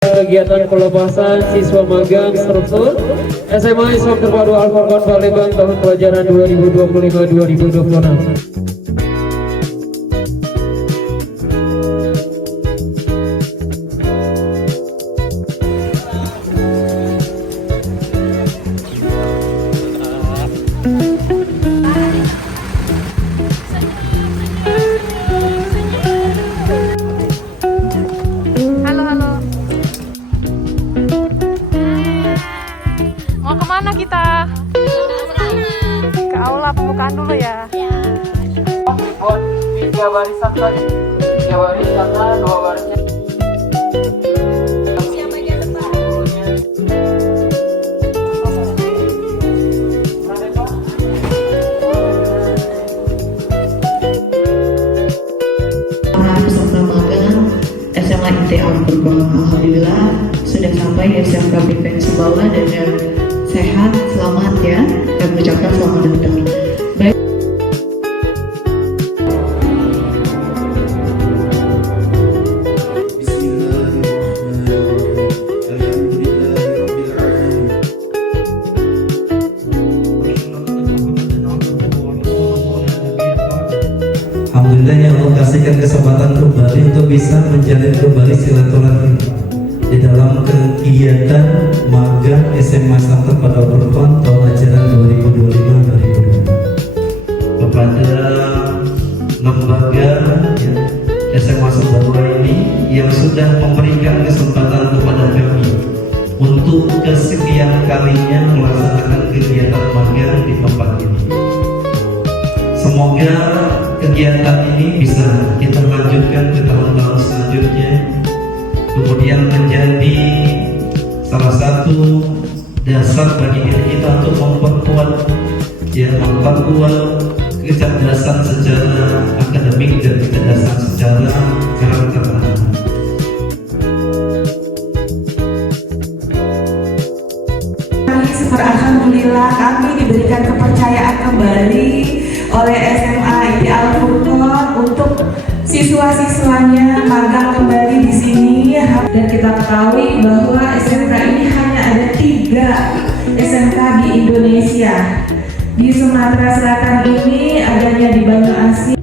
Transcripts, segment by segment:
Kegiatan pelepasan siswa magang struktur SMA Islam Terpadu Al-Furqan Palembang tahun pelajaran 2025-2026. Mau kemana kita? Ke aula pembukaan dulu ya. Buat 3 barisan tadi, 3 barisan, 2 barisan. Para peserta magang SMA ITE Al-Furqan, alhamdulillah sudah sampai di SMK BPN Sumbawa dengan sehat, selamat ya, dan mengucapkan selamat datang. Baik. Alhamdulillah ya Allah kasihkan kesempatan kembali untuk bisa menjalin kembali silaturahmi di dalam kegiatan magang SMA Islam Terpadu Al-Furqan tahun ajaran 2025-2026 kepada lembaga ya, SMA Sumbawa ini yang sudah memberikan kesempatan kepada kami untuk kesekian kalinya melaksanakan kegiatan magang di tempat ini. Semoga kegiatan ini bisa kita lanjutkan ke tahun-tahun selanjutnya, kemudian menjadi salah satu dasar bagi diri kita untuk memperkuat kecerdasan secara akademik dan kecerdasan secara karakter anak. Alhamdulillah kami diberikan kepercayaan kembali oleh SMA ITE Al-Furqan untuk siswa-siswanya magang kembali di sini. Dan kita ketahui bahwa SMK ini hanya ada 3 SMK di Indonesia. Di Sumatera Selatan ini adanya di Banyuasin.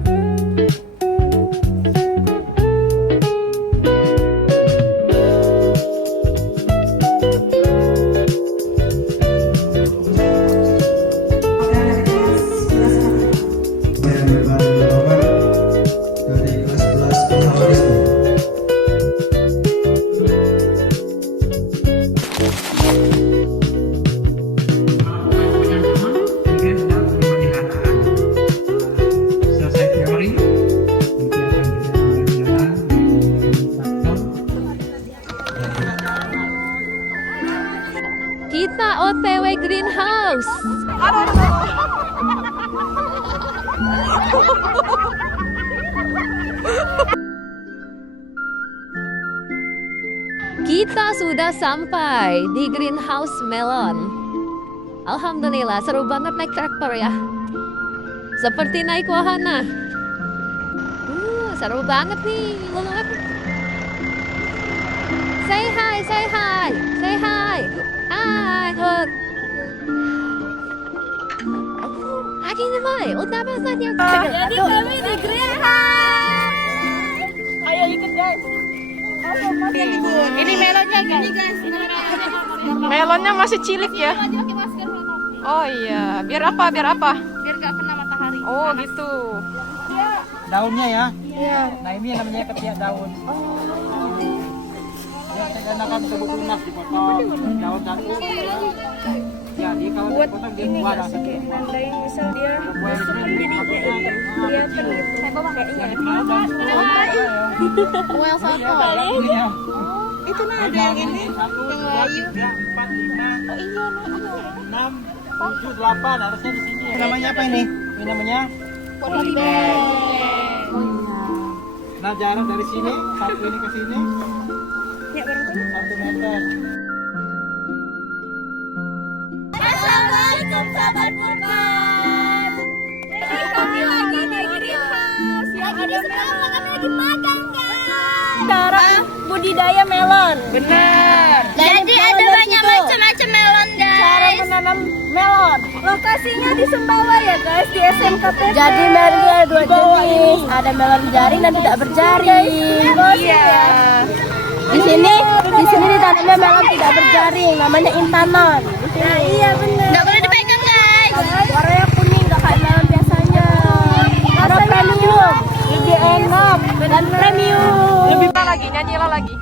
Kita OTW greenhouse. Kita sudah sampai di greenhouse melon. Alhamdulillah seru banget naik traktor ya. Seperti naik wahana. Seru banget nih. Say hi, say hi, say hi. Hai, Hud. Lagi nih, udah pesannya. Jadi kami di greenhouse. Ayo ikut guys. Ini melonnya guys. Melonnya masih cilik ya. Oh iya, biar apa? Biar apa? Biar gak kena matahari. Oh gitu. Daunnya ya? Iya. Nah ini namanya ketiak daun. Yang saya gunakan untuk lunas dipotong daun satu. Ya, di kalau dipotong dia Ini dua nggak sih kayak nandain misal dia jadinya kelihatan gitu. Saya bawa kayaknya. Well soto. Itu nah ada yang ini, yang layu. 4, 5, Oh iya, 6, 7, 8 harusnya di sini. Namanya apa ini? Ini namanya polybag. Nah jarak dari sini satu ini ke sini Ya barangkali. 1 meter. Assalamualaikum sahabat Furqan. Jadi kami lagi di greenhouse. Lagi di sekolah kami lagi makan guys. Cara budidaya melon. Benar. Jadi ada banyak macam-macam melon, guys. Cara menanam melon. Lokasinya di Sumbawa ya, guys, di SMKP. Jadi melonnya ada dua jenis. Ada melon jaring dan tidak berjaring. Iya. Di sini ditanamnya melon tidak berjaring, namanya intanon. Nah, iya benar. Nggak boleh dipegang, guys. Warnanya kuning, nggak kayak melon biasanya. Karena premium, lebih enak dan premium. Lebih lagi, nyanyilah lagi.